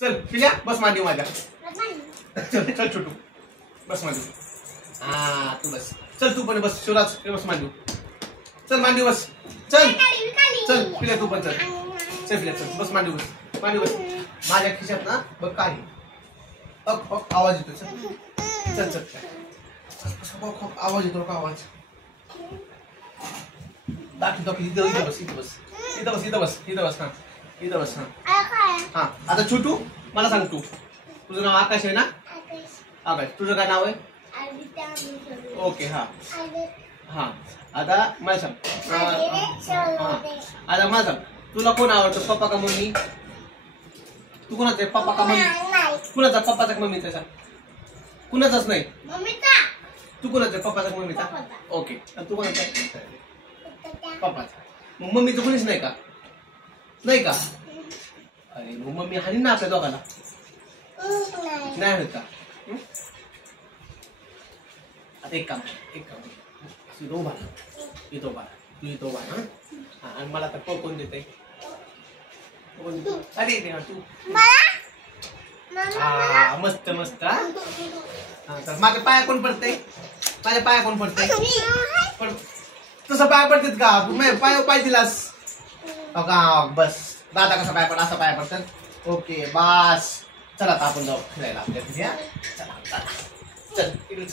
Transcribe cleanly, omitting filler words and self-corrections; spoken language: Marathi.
चल पिल्या बस मांडी माझ्या. चल चल छोटू बस मांडी. हा तू बस. चल तू पण बस. शिवराज बस मांडी. चल मांडी बस. चल चल पिल्या तू पण चल. चल पिल्या चल बस मांडी बस. मांडी बस. माझ्या खिशात ना बघ काही आवाज येतो. चल चल चल आवाज येतो का आवाज. दाखव इथं बस इथं बस इथं बस इथं बस इथं बस. हा इथं बस. हा आता छोटू मला सांग तू तुझं नाव आकाश आहे ना. आकाश तुझं काय नाव आहे. ओके हा हा आता मला सांग. आता मला सांग तुला कोण आवडतं पप्पा का मम्मी. तू कोणाचा आहे पप्पा का मम्मी. कुणाचा पप्पाचा का मम्मीचा सांग. कुणाचाच नाही. तू कोणाचा पप्पाचा का मम्मीचा. ओके तू कोणाचा पप्पाचा. मग मम्मीचं कोणीच नाही का. नाही का. अरे मग मम्मी हानी ना आपल्या दोघांना. नाही हरत का. आता एक काम इथं उभा इथं उभा तू इथं उभा ना. आणि मला तर कोण देते. अरे तू हा मस्त मस्त. हा माझ्या पाया कोण पडते. माझ्या पाया कोण पडते. पण तसं पाया पडतात का. पाय पाय दिलास बस. दादा कसा पाय पडला असा पाया पडतात. ओके बस. चला आता आपण जाऊ फिरायला आपल्या घरी. चला चल इकडे